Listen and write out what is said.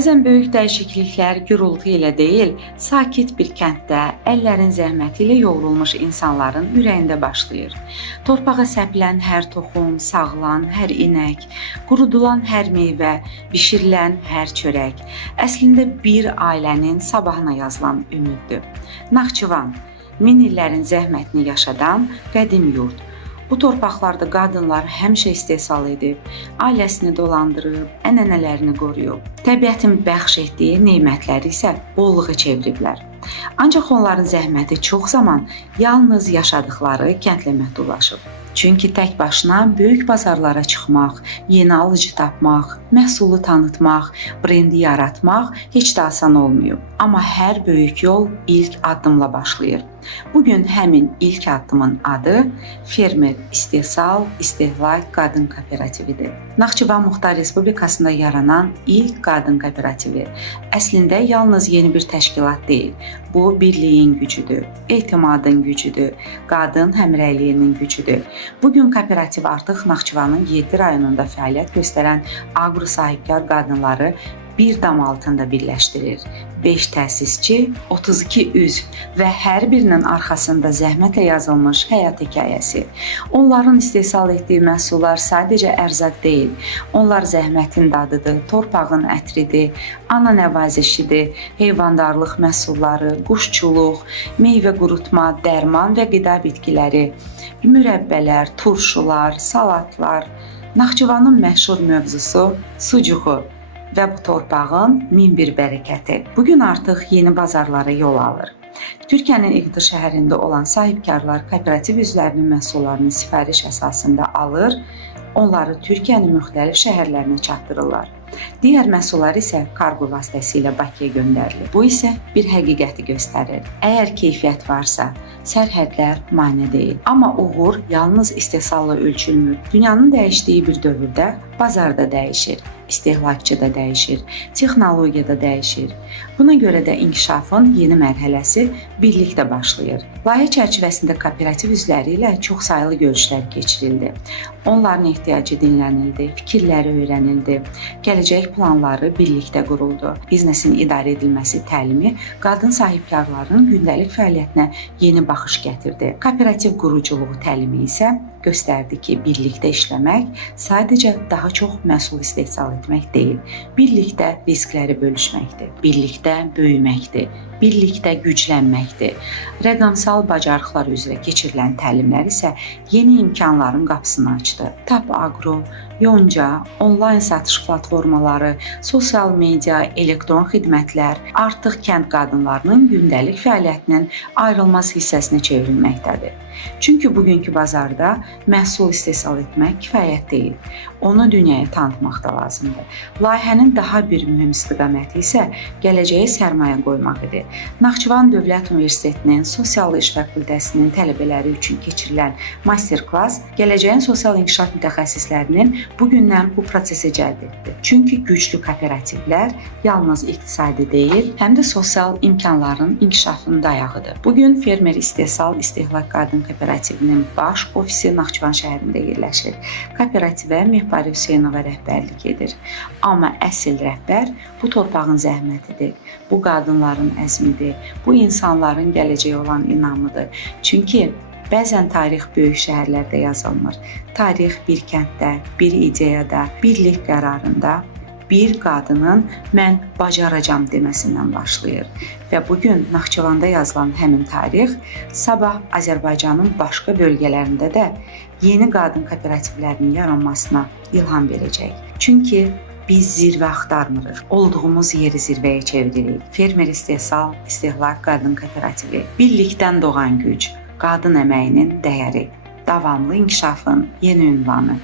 Bəzən böyük dəyişikliklər gürültü ilə deyil, sakit bir kənddə əllərin zəhməti ilə yoğrulmuş insanların ürəyində başlayır. Torpağa səpilən hər toxum, sağılan hər inək, qurudulan hər meyvə, bişirilən hər çörək əslində bir ailənin sabahına yazılan ümiddir. Naxçıvan, min illərin zəhmətini yaşadan qədim yurt. Bu torpaqlarda qadınlar həmişə istehsal edib, ailəsini dolandırıb, ənənələrini qoruyub. Təbiətin bəxş etdiyi nemətləri isə bolluğa çeviriblər. Ancaq onların zəhməti çox zaman yalnız yaşadıkları kəndlə məhdudlaşıb. Çünki tək başına böyük bazarlara çıxmaq, yeni alıcı tapmaq, məhsulu tanıtmaq, brendi yaratmaq heç də asan olmuyor. Amma hər böyük yol ilk addımla başlayır. Bugün həmin ilk addımın adı Fermer İstehsal İstehlak Qadın Kooperatividir. Naxçıvan Muxtar Respublikasında yaranan ilk qadın kooperativi əslində yalnız yeni bir təşkilat deyil. Bu, birliyin gücüdür, etimadın gücüdür, qadın həmrəyliyinin gücüdür. Bugün kooperativ artıq Naxçıvanın 7 rayonunda fəaliyyət göstərən aqro sahibkar qadınları bir dam altında birləşdirir. 5 təsisçi, 32 üzv və hər birinin arxasında zəhmətlə yazılmış həyat hekayəsi. Onların istehsal etdiyi məhsullar sadəcə ərzaq deyil, onlar zəhmətin dadıdır, torpağın ətridir, ana nəvazişidir, heyvandarlıq məhsulları, quşçuluq, meyvə qurutma, dərman və qida bitkiləri, mürəbbələr, turşular, salatlar. Naxçıvanın məşhur mövzusu sucuğu və bu torpağın min bir bərəkəti. Bugün artıq yeni bazarlara yol alır. Türkiyənin İğdır şəhərində olan sahibkarlar kooperativ üzvlərinin məhsullarını sifariş əsasında alır, onları Türkiyənin müxtəlif şəhərlərinə çatdırırlar. Digər məhsullar isə kargo vasitəsilə Bakıya göndərilir. Bu isə bir həqiqəti göstərir. Əgər keyfiyyət varsa, sərhədlər mane deyil. Amma uğur yalnız istehsalla ölçülmür. Dünyanın dəyişdiyi bir dövrdə bazar da dəyişir, istehlakçı da dəyişir, texnologiya da dəyişir. Buna görə də inkişafın yeni mərhələsi birlikdə başlayır. Layihə çərçivəsində kooperativ üzvləri ilə çoxsaylı görüşlər keçirildi. Onların ehtiyacı dinlənildi, fikirləri öyrənildi, gələcək planları birlikdə quruldu. Biznesin idarə edilməsi təlimi qadın sahibkarların gündəlik fəaliyyətinə yeni baxış gətirdi. Kooperativ quruculuğu təlimi isə göstərdi ki, birlikdə işləmək sadəcə daha çox məhsul istehsal etmək deyil, birlikdə riskləri bölüşməkdir, birlikdə böyüməkdir, birlikdə güclənməkdir. Rəqəmsal bacarıqlar üzrə keçirilən təlimlər isə yeni imkanların qapısını açdı. Tap Agro, Yonca, onlayn satış platformaları, sosial media, elektron xidmətlər artıq kənd qadınlarının gündəlik fəaliyyətinin ayrılmaz hissəsinə çevrilməkdədir. Çünki bugünkü bazarda məhsul istehsal etmək kifayət deyil. Onu dünyaya tanıtmaq da lazımdır. Layihənin daha bir mühüm istiqaməti isə gələcəyə sərmayə qoymaq idi. Naxçıvan Dövlət Universitetinin Sosial İş Fakültəsinin tələbələri üçün keçirilən master-klass gələcəyin sosial inkişaf mütəxəssislərinin bugündən bu prosesə cəlb etdi. Çünki güclü kooperativlər yalnız iqtisadi deyil, həm də sosial imkanların inkişafının dayağıdır. Bugün Fermer İstehsal İstehlak Qadın Kooperativinin baş ofisi Naxçıvan şəhərində yerləşir. Kooperativə Mehpari Hüseynova rəhbərlik edir. Amma əsl rəhbər bu torpağın zəhmətidir, bu qadınların əzmidir, bu insanların gələcəyə olan inamıdır. Çünki bəzən tarix böyük şəhərlərdə yazılmır. Tarix bir kənddə, bir ideyada, birlik qərarında bir qadının mən bacaracam deməsindən başlayır. Və bugün Naxçıvanda yazılan həmin tarix sabah Azərbaycanın başqa bölgələrində də yeni qadın kooperativlərinin yaranmasına ilham verəcək. Çünki biz zirvə axtarmırıq, olduğumuz yeri zirvəyə çeviririk. Fermer İstehsal İstehlak Qadın Kooperativi, birlikdən doğan güc, qadın əməyinin dəyəri, davamlı inkişafın yeni ünvanı.